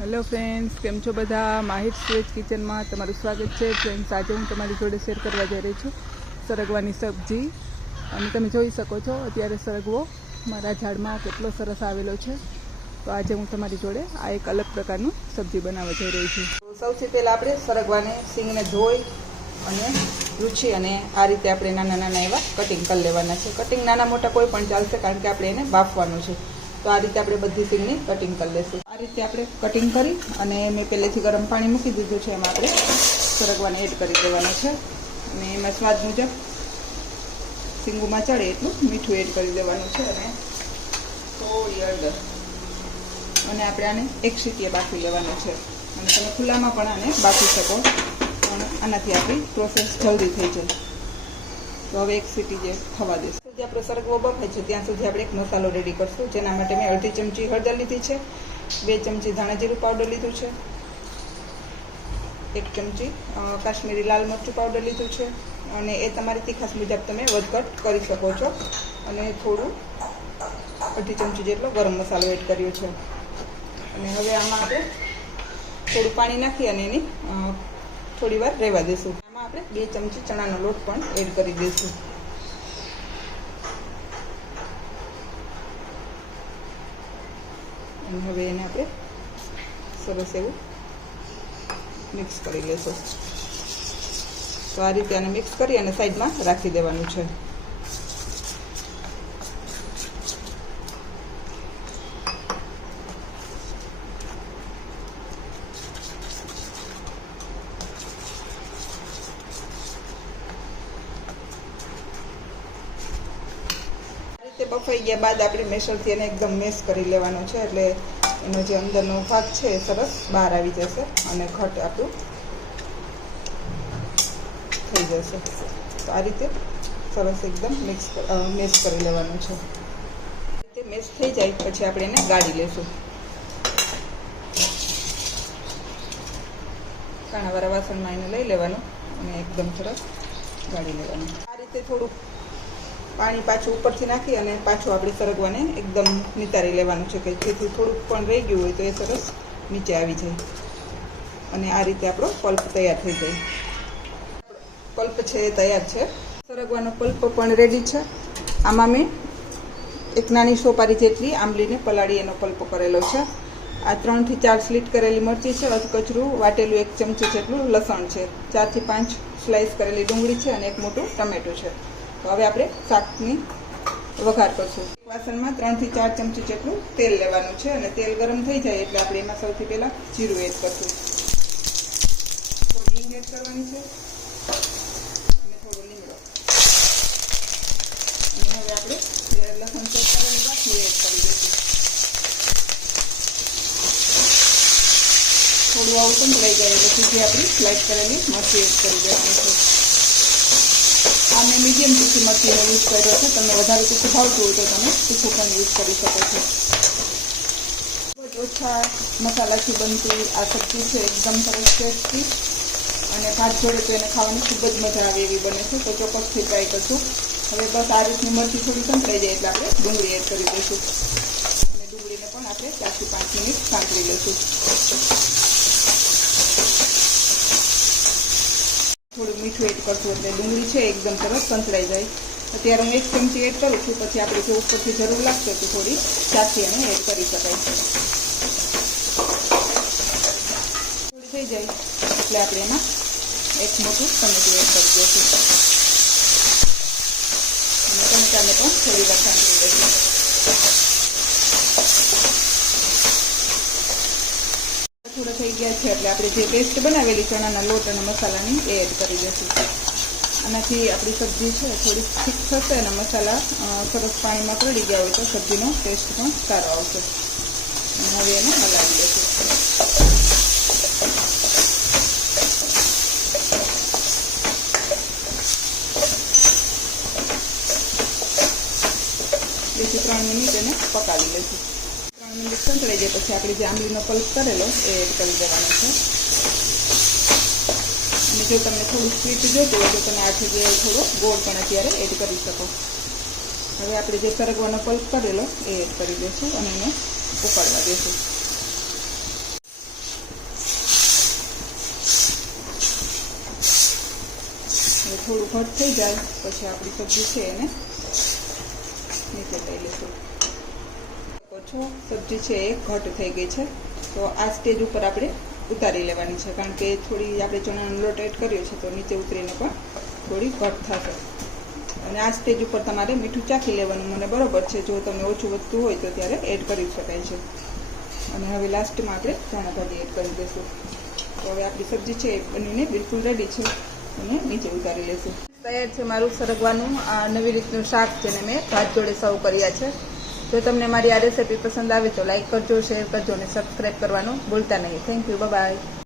Hello friends, કેમ છો બધા? માહિર સ્વેજ કિચનમાં તમારું સ્વાગત છે. ફ્રેન્ડ્સ, આજે હું તમારી જોડે શેર કરવા જઈ રહી છું સરગવાની સબ્જી. અને તમે જોઈ શકો છો અત્યારે સરગવો મારા ઝાડમાં કેટલો સરસ આવેલો છે. તો આજે હું તમારી જોડે આ એક અલગ પ્રકારનું સબ્જી બનાવવા જઈ રહી છું. તો સૌથી પહેલાં આપણે સરગવાને સિંગને ધોઈ અને લૂછી અને આ રીતે આપણે નાના નાના એવા કટિંગ કરી લેવાના છે. કટિંગ નાના મોટા કોઈ પણ ચાલશે, કારણ કે આપણે એને બાફવાનું છે. તો આ રીતે આપણે બધી સિંગની કટિંગ કરી લઈશું. આ રીતે આપણે કટિંગ કરી અને મેં પહેલેથી ગરમ પાણી મૂકી દીધું છે. એમાં આપણે સરગવાને એડ કરી દેવાનું છે અને એમાં સ્વાદ મુજબ સિંગુમાં ચડે એટલું મીઠું એડ કરી દેવાનું છે અને થોડી હળદર, અને આપણે આને એક સીટીએ બાફી લેવાનું છે. અને તમે ખુલ્લામાં પણ આને બાફી શકો, પણ આનાથી આપણી પ્રોસેસ જલ્દી થઈ જાય. તો હવે એક સીટી જે થવા દેશું. સુધી આપણો સરગવો બફાય છે ત્યાં સુધી આપણે એક મસાલો રેડી કરશું. જેના માટે મેં અડધી ચમચી હળદર લીધી છે, 2 ચમચી ધાણા જીરું પાવડર લીધું છે, 1 ચમચી કાશ્મીરી લાલ મરચું પાવડર લીધું છે, અને એ તમારી તીખાશ મુજબ તમે વધઘટ કરી શકો છો. અને થોડું અડધી ચમચી જેટલો ગરમ મસાલો એડ કર્યો છે. અને હવે આમાં આપણે થોડું પાણી નાખી અને એની થોડી વાર રહેવા દઈશું. આમાં આપણે 2 ચમચી ચણાનો લોટ પણ એડ કરી દઈશું. અને હવે એને આપણે સરસ એવું મિક્સ કરી લઈશું. તો આ રીતે આને મિક્સ કરી અને સાઈડમાં રાખી દેવાનું છે. બફાઈ ગયા બાદ આપણે મેશરથી એને એકદમ મેશ કરી લેવાનો છે. એટલે એનો જે અંદરનો ભાગ છે એ સરસ બહાર આવી જશે અને ઘટ આપણું થઈ જશે. તો આ રીતે સરસ એકદમ મેશ કરી લેવાનું છે. રીતે મેશ થઈ જાય પછી આપણે એને ગાળી લેશું. કાણાવાળા વાસણમાં એને લઈ લેવાનું અને એકદમ સરસ ગાળી લેવાનું. આ રીતે થોડું પાણી પાછું ઉપરથી નાખી અને પાછું આપણે સરગવાને એકદમ નિતારી લેવાનું છે, કે જેથી થોડુંક પણ રહી ગયું હોય તો એ સરસ નીચે આવી જાય. અને આ રીતે આપણો પલ્પ તૈયાર થઈ જાય. પલ્પ છે એ તૈયાર છે. સરગવાનો પલ્પ પણ રેડી છે. આમાં મેં એક નાની સોપારી જેટલી આંબલીને પલાળી એનો પલ્પ કરેલો છે. આ 3 થી 4 સ્લીટ કરેલી મરચી છે, અધકચરું વાટેલું 1 ચમચી જેટલું લસણ છે, 4 થી 5 સ્લાઇસ કરેલી ડુંગળી છે અને 1 મોટું ટમેટું છે. તો હવે આપણે શાકની વઘાર કરશું. વાસણમાં 3 થી 4 ચમચી જેટલું તેલ લેવાનું છે અને તેલ ગરમ થઈ જાય એટલે આપણે એમાં સૌથી પહેલાં જીરું એડ કરશું. થોડી હિંગ એડ કરવાની છે અને થોડો લીમડો. અને હવે આપણે લસણ ચોપ કરેલી બાકી એડ કરી દઈશું. થોડું આવું સંભળાઈ જાય એટલે સીધી આપણી સ્લાઇસ કરેલી મરચી એડ કરી દેવાની છે. આ મેં મીડિયમ તીખી મરચીનો યુઝ કર્યો છે. તમને વધારે તીખું ભાવતું હોય તો તમે તીખું પણ યુઝ કરી શકો છો. ખૂબ જ ઓછા મસાલાથી બનતી આ સબ્જી છે, એકદમ સરસ ટેસ્ટી, અને ભાત જોડે તો એને ખાવાની ખૂબ જ મજા આવે એવી બને છે. તો ચોક્કસથી ટ્રાય કરશું. હવે બસ આ રીતની મરચી થોડી સંતળાઈ જાય એટલે આપણે ડુંગળી એડ કરી દઈશું. અને ડુંગળીને પણ આપણે 4 થી 5 મિનિટ સાંતળી લઈશું. થોડું મીઠું એડ કરશું એટલે ડુંગળી છે એકદમ સરસ સંતળાઈ જાય. અત્યારે હું 1 ચમચી એડ કરું છું, પછી આપણે જો ઉપરથી જરૂર લાગશે તો થોડી ચાખી અને એડ કરી શકાય. થોડી થઈ જાય એટલે આપણે એમાં 1 મોટું ટમેટું એડ કરી દઈશું અને ટમેટાને પણ થોડી વાર સાંતળી દઈશું. થોડા થઈ ગયા છે એટલે આપણે જે પેસ્ટ બનાવેલી ચણાના લોટ અને મસાલાની એ એડ કરી દઈશું. આનાથી આપણી સબ્જી છે થોડી ઠીક થશે અને મસાલા સરસ પાણીમાં પડી ગયા હોય તો સબ્જીનો ટેસ્ટ પણ સારો આવશે. અને હવે એને હલાવી દઈશું. બીજી 3 મિનિટ એને પકાવી લઈશું. 3 મિનિટ સંતળાઈ જાય પછી આપણે જે આંબલીનો પલ્પ કરેલો એ એડ કરી દેવાનો છે. અને જો તમને થોડું સ્વીટ જોઈતું હોય તો તમે આથી જે થોડો ગોળ પણ અત્યારે એડ કરી શકો. હવે આપણે જે સરગવાનો પલ્પ કરેલો એ એડ કરી દઈશું અને એને ઉકાળવા દઈશું. થોડું ઘટ થઈ જાય પછી આપણી સબ્જી છે એને નીચે લઈ લઈશું. ઓછો સબ્જી છે એ ઘટ થઈ ગઈ છે, તો આ સ્ટેજ ઉપર આપણે ઉતારી લેવાની છે, કારણ કે થોડી આપણે ચણાનો લોટ એડ કર્યો છે તો નીચે ઉતરીને પણ થોડી ઘટ થશે. અને આ સ્ટેજ ઉપર તમારે મીઠું ચાખી લેવાનું. મને બરોબર છે, જો તમને ઓછું વધતું હોય તો ત્યારે એડ કરી શકાય છે. અને હવે લાસ્ટમાં આપણે ધાણા ભાજી એડ કરી દઈશું. તો હવે આપણી સબ્જી છે એ બનીને બિલકુલ રેડી છે અને નીચે ઉતારી લઈશું. તૈયાર છે મારું સરગવાનું આ નવી રીતનું શાક, જેને મેં ભાત જોડે સર્વ કર્યા છે. જો તમને મારી આ રેસીપી પસંદ આવે તો લાઈક કરજો, શેર કરજો અને સબસ્ક્રાઈબ કરવાનું ભૂલતા નહીં. Thank you, by.